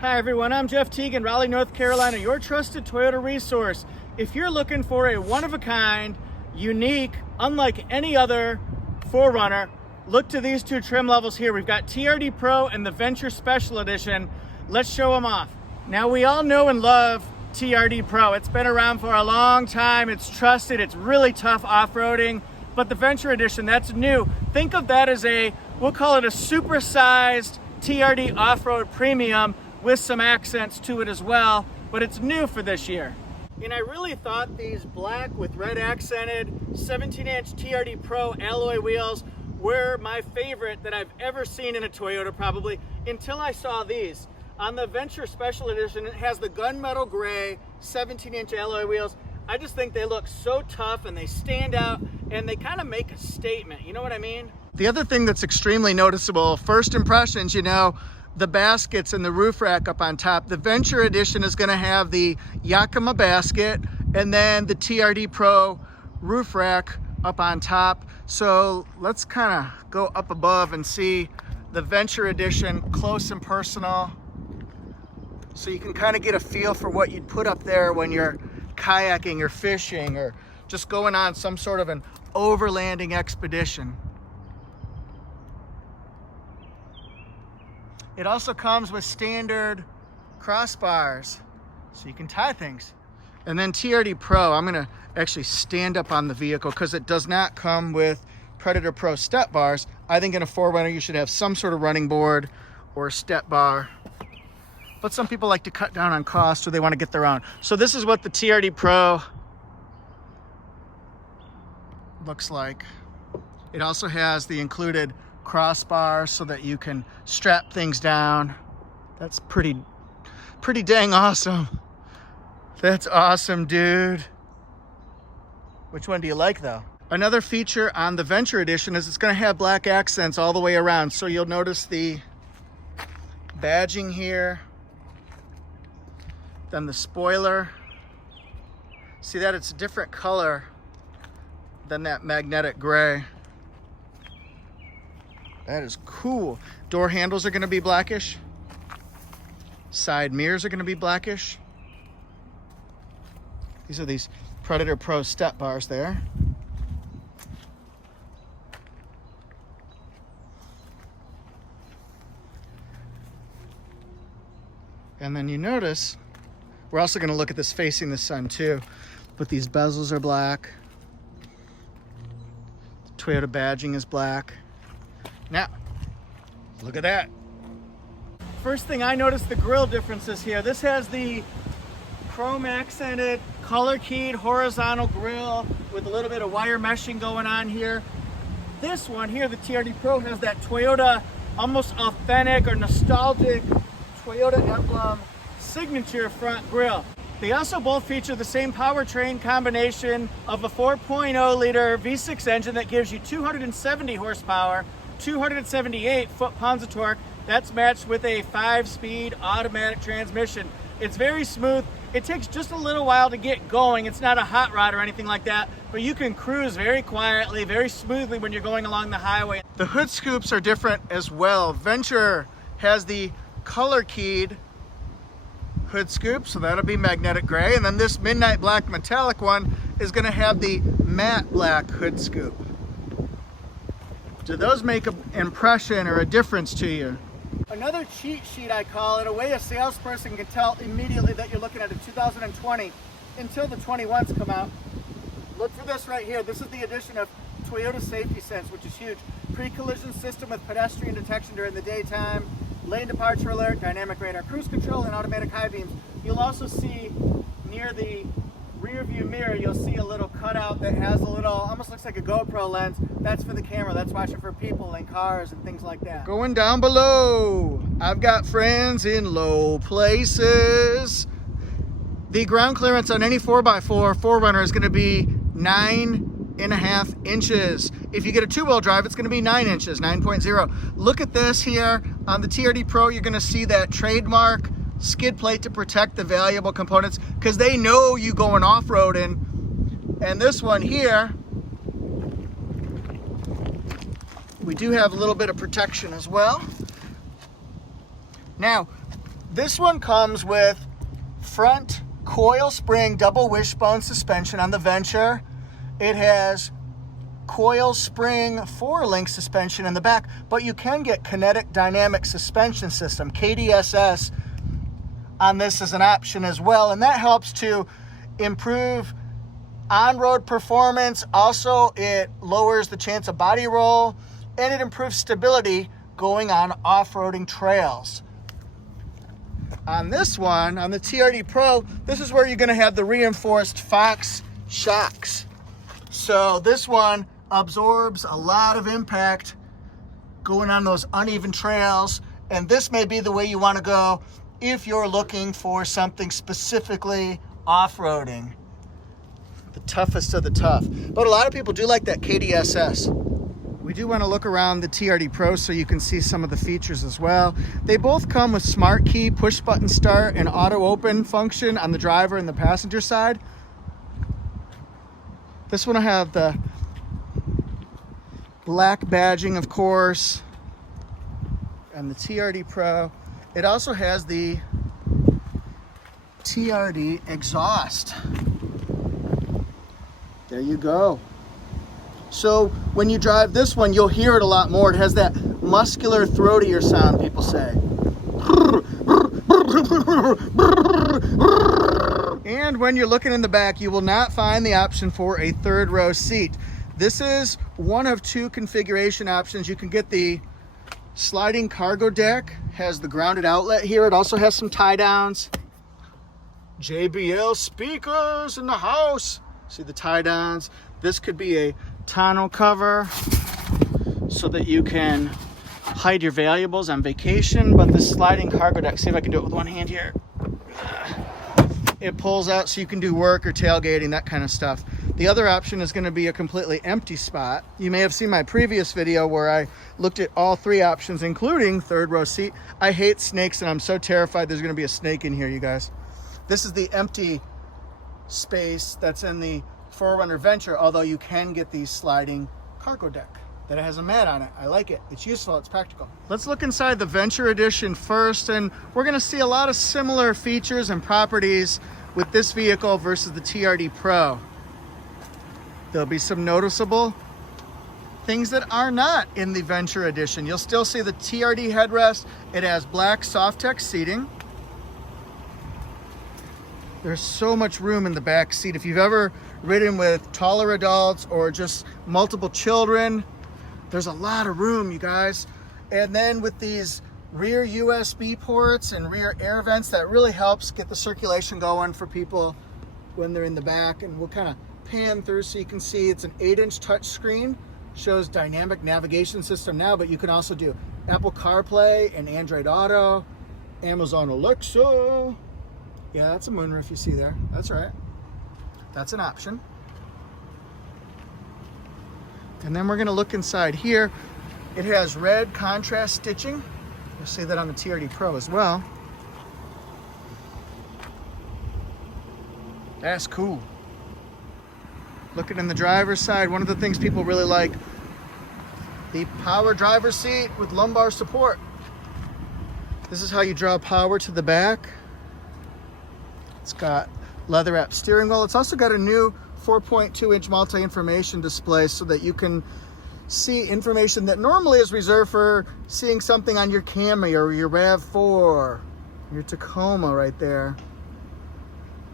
Hi everyone, I'm Jeff Teague in Raleigh, North Carolina, your trusted Toyota resource. If you're looking for a one-of-a-kind, unique, unlike any other 4Runner, look to these two trim levels here. We've got TRD Pro and the Venture Special Edition. Let's show them off. Now we all know and love TRD Pro. It's been around for a long time, it's trusted, it's really tough off-roading, but the Venture Edition, that's new. Think of that as we'll call it a supersized TRD off-road premium with some accents to it as well, but it's new for this year. And I really thought these black with red accented 17-inch TRD Pro alloy wheels were my favorite that I've ever seen in a Toyota probably, until I saw these. On the Venture Special Edition, it has the gunmetal gray 17-inch alloy wheels. I just think they look so tough and they stand out and they kind of make a statement, you know what I mean? The other thing that's extremely noticeable, first impressions, the baskets and the roof rack up on top. The Venture Edition is going to have the Yakima basket and then the TRD Pro roof rack up on top. So let's kind of go up above and see the Venture Edition close and personal, so you can kind of get a feel for what you'd put up there when you're kayaking or fishing or just going on some sort of an overlanding expedition. It also comes with standard crossbars, so you can tie things. And then TRD Pro, I'm gonna actually stand up on the vehicle because it does not come with Predator Pro step bars. I think in a 4Runner you should have some sort of running board or step bar. But some people like to cut down on cost, or they want to get their own. So this is what the TRD Pro looks like. It also has the included crossbar so that you can strap things down. That's pretty dang awesome. That's awesome, dude. Which one do you like though? Another feature on the Venture Edition is it's going to have black accents all the way around. So you'll notice the badging here, then the spoiler. See that it's a different color than that magnetic gray. That is cool. Door handles are going to be blackish. Side mirrors are going to be blackish. These are these Predator Pro step bars there. And then you notice, we're also going to look at this facing the sun too, but these bezels are black. The Toyota badging is black. Now, look at that. First thing I noticed, the grille differences here. This has the chrome accented, color keyed horizontal grille with a little bit of wire meshing going on here. This one here, the TRD Pro, has that Toyota almost authentic or nostalgic Toyota emblem signature front grille. They also both feature the same powertrain combination of a 4.0 liter V6 engine that gives you 270 horsepower, 278 foot-pounds of torque. That's matched with a 5-speed automatic transmission. It's very smooth. It takes just a little while to get going. It's not a hot rod or anything like that, but you can cruise very quietly, very smoothly when you're going along the highway. The hood scoops are different as well. Venture has the color-keyed hood scoop, so that'll be magnetic gray, and then this midnight black metallic one is going to have the matte black hood scoop. Do those make an impression or a difference to you? Another cheat sheet, I call it, a way a salesperson can tell immediately that you're looking at a 2020 until the 21s come out. Look for this right here. This is the addition of Toyota Safety Sense, which is huge. Pre-collision system with pedestrian detection during the daytime, lane departure alert, dynamic radar cruise control, and automatic high beams. You'll also see near the rear view mirror, you'll see a little cutout that has a little, almost looks like a GoPro lens. That's for the camera. That's watching for people and cars and things like that. Going down below, I've got friends in low places. The ground clearance on any 4x4 4Runner is going to be 9.5 inches. If you get a two-wheel drive, it's going to be 9 inches, 9.0. Look at this here. On the TRD Pro, you're going to see that trademark skid plate to protect the valuable components because they know you going off-roading. And this one here, we do have a little bit of protection as well. Now, This one comes with front coil spring double wishbone suspension on the Venture. It has coil spring 4-link suspension in the back, but you can get kinetic dynamic suspension system, KDSS, on this as an option as well, and that helps to improve on-road performance. Also, it lowers the chance of body roll, and it improves stability going on off-roading trails. On this one, on the TRD Pro, this is where you're going to have the reinforced Fox shocks. So this one absorbs a lot of impact going on those uneven trails, and this may be the way you want to go if you're looking for something specifically off-roading. The toughest of the tough. But a lot of people do like that KDSS. We do want to look around the TRD Pro so you can see some of the features as well. They both come with smart key, push button start, and auto open function on the driver and the passenger side. This one will have the black badging, of course, and the TRD Pro. It also has the TRD exhaust. There you go. So when you drive this one, you'll hear it a lot more. It has that muscular, throatier sound, people say. And when you're looking in the back, you will not find the option for a third row seat. This is one of two configuration options. You can get the sliding cargo deck, has the grounded outlet here. It also has some tie downs. JBL speakers in the house. See the tie downs. This could be a tonneau cover so that you can hide your valuables on vacation. But the sliding cargo deck, see if I can do it with one hand here. It pulls out so you can do work or tailgating, that kind of stuff. The other option is going to be a completely empty spot. You may have seen my previous video where I looked at all three options, including third row seat. I hate snakes, and I'm so terrified there's going to be a snake in here, you guys. This is the empty space that's in the 4Runner Venture, although you can get the sliding cargo deck that has a mat on it. I like it. It's useful. It's practical. Let's look inside the Venture Edition first, and we're going to see a lot of similar features and properties with this vehicle versus the TRD Pro. There'll be some noticeable things that are not in the Venture Edition. You'll still see the TRD headrest. It has black Softex seating. There's so much room in the back seat. If you've ever ridden with taller adults or just multiple children, there's a lot of room, you guys. And then with these rear USB ports and rear air vents, that really helps get the circulation going for people when they're in the back. And we'll kind of pan through so you can see it's an 8-inch touch screen. Shows dynamic navigation system now, but you can also do Apple CarPlay and Android Auto, Amazon Alexa. Yeah, that's a moonroof you see there. That's right. That's an option. And then we're going to look inside here. It has red contrast stitching. You'll see that on the TRD Pro as well. That's cool. Looking in the driver's side, one of the things people really like, the power driver's seat with lumbar support. This is how you draw power to the back. It's got leather wrapped steering wheel. It's also got a new 4.2-inch multi-information display so that you can see information that normally is reserved for seeing something on your Camry or your RAV4, your Tacoma right there.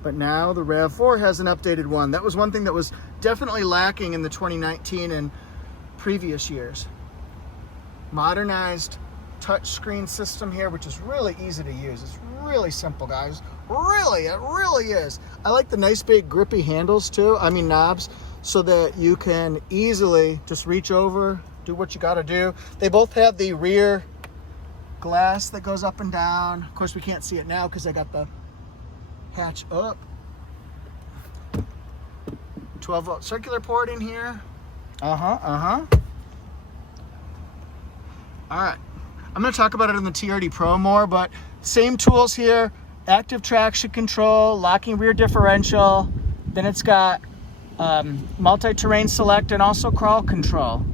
But now the RAV4 has an updated one. That was one thing that was definitely lacking in the 2019 and previous years. Modernized touchscreen system here, which is really easy to use. It's really simple, guys. Really, it really is. I like the nice big grippy handles too. I mean knobs, so that you can easily just reach over, do what you got to do. They both have the rear glass that goes up and down. Of course, we can't see it now because I got the hatch up. 12-volt circular port in here. All right. I'm going to talk about it in the TRD Pro more, but same tools here. Active traction control, locking rear differential. Then it's got multi-terrain select and also crawl control,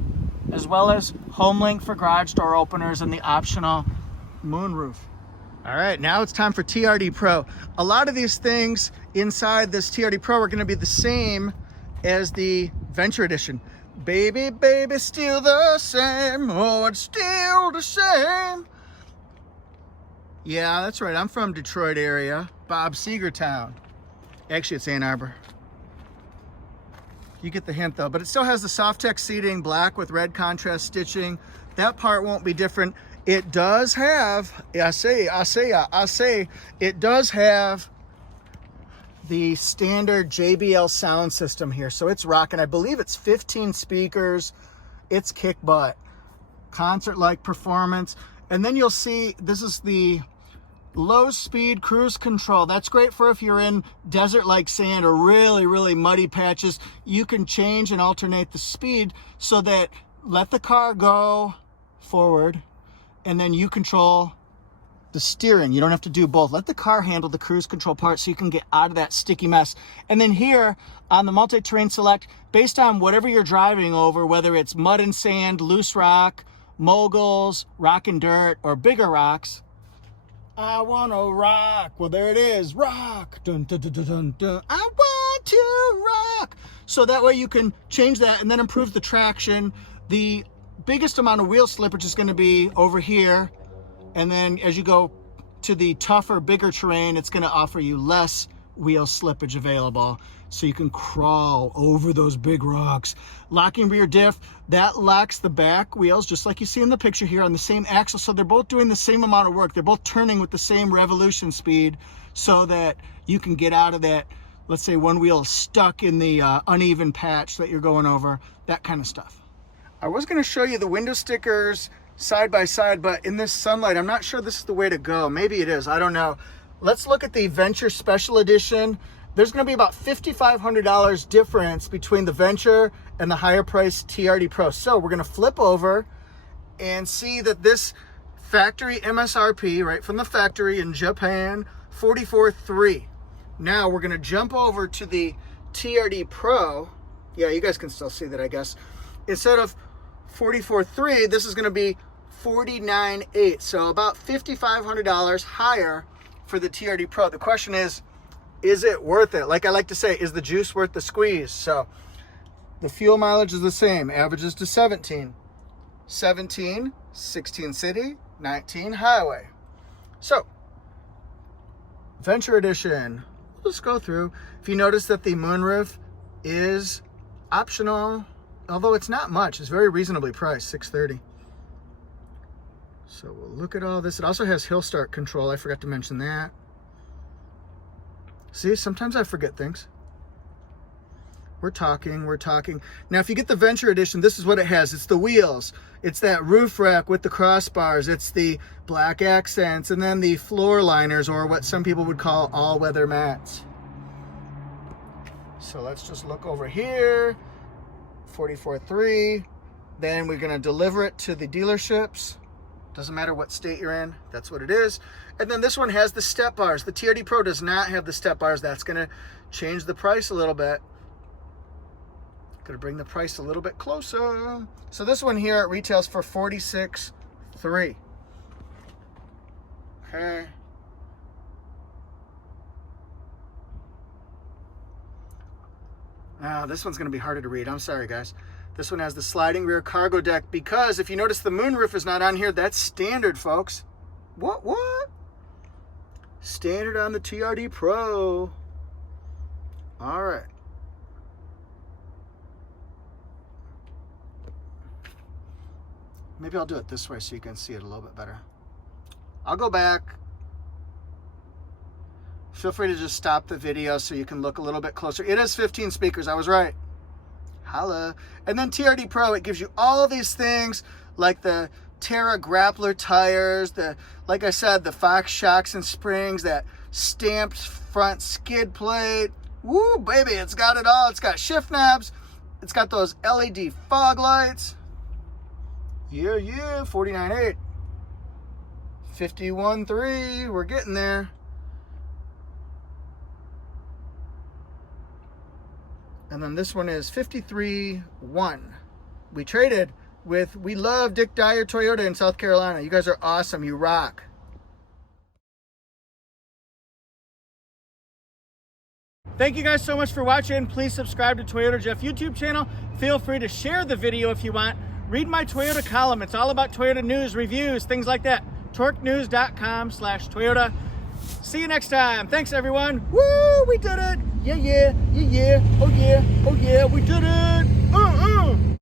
as well as home link for garage door openers and the optional moonroof. All right, now it's time for TRD Pro. A lot of these things inside this TRD Pro are gonna be the same as the Venture Edition. Baby, baby, still the same. Oh, it's still the same. Yeah, that's right, I'm from Detroit area, Bob Seger town. Actually, it's Ann Arbor. You get the hint though, but it still has the Softex seating, black with red contrast stitching. That part won't be different. It does have, I say, it does have the standard JBL sound system here. So it's rocking. I believe it's 15 speakers. It's kick butt. Concert-like performance. And then you'll see, this is the low speed cruise control. That's great for if you're in desert like sand or really, really muddy patches. You can change and alternate the speed so that let the car go forward and then you control the steering. You don't have to do both. Let the car handle the cruise control part so you can get out of that sticky mess. And then here on the multi-terrain select, based on whatever you're driving over, whether it's mud and sand, loose rock, moguls, rock and dirt, or bigger rocks, I want to rock. Well, there it is. Rock. Dun, dun, dun, dun, dun, dun. I want to rock. So that way you can change that and then improve the traction. The biggest amount of wheel slippage is going to be over here. And then as you go to the tougher, bigger terrain, it's going to offer you less wheel slippage available. So you can crawl over those big rocks. Locking rear diff, that locks the back wheels, just like you see in the picture here, on the same axle. So they're both doing the same amount of work. They're both turning with the same revolution speed so that you can get out of that, let's say one wheel stuck in the uneven patch that you're going over, that kind of stuff. I was going to show you the window stickers side by side, but in this sunlight, I'm not sure this is the way to go. Maybe it is, I don't know. Let's look at the Venture Special Edition. There's going to be about $5,500 difference between the Venture and the higher priced TRD Pro. So we're going to flip over and see that this factory MSRP, right from the factory in Japan, $44,300. Now we're going to jump over to the TRD Pro. Yeah, you guys can still see that, I guess. Instead of $44,300, this is going to be $49,800. So about $5,500 higher for the TRD Pro. The question is it worth it? Like I like to say, is the juice worth the squeeze? So the fuel mileage is the same, averages to 17, 16 city, 19 highway. So Venture Edition, let's go through. If you notice that the moonroof is optional, although it's not much, it's very reasonably priced, $630. So we'll look at all this. It also has hill start control. I forgot to mention that. See, sometimes I forget things. We're talking. Now, if you get the Venture Edition, this is what it has. It's the wheels. It's that roof rack with the crossbars. It's the black accents, and then the floor liners, or what some people would call all-weather mats. So let's just look over here. $44,300. Then we're going to deliver it to the dealerships. Doesn't matter what state you're in, that's what it is. And then this one has the step bars. The TRD Pro does not have the step bars. That's going to change the price a little bit. Going to bring the price a little bit closer. So this one here, it retails for $46,300. Okay. Now, this one's going to be harder to read. I'm sorry, guys. This one has the sliding rear cargo deck because if you notice the moonroof is not on here, that's standard, folks. What? Standard on the TRD Pro. All right. Maybe I'll do it this way so you can see it a little bit better. I'll go back. Feel free to just stop the video so you can look a little bit closer. It has 15 speakers. I was right. Holla. And then TRD Pro, it gives you all these things like the Terra grappler tires, like I said, the Fox shocks and springs, that stamped front skid plate. Woo, baby, it's got it all. It's got shift knobs. It's got those LED fog lights. Yeah, $49,800. $51,300. We're getting there. And then this one is $53,100. We traded with, we love Dick Dyer Toyota in South Carolina. You guys are awesome. You rock. Thank you guys so much for watching. Please subscribe to Toyota Jeff YouTube channel. Feel free to share the video if you want. Read my Toyota column. It's all about Toyota news, reviews, things like that. torquenews.com/Toyota. See you next time. Thanks, everyone. Woo, we did it. Yeah, yeah, yeah, yeah. Oh, yeah, we did it.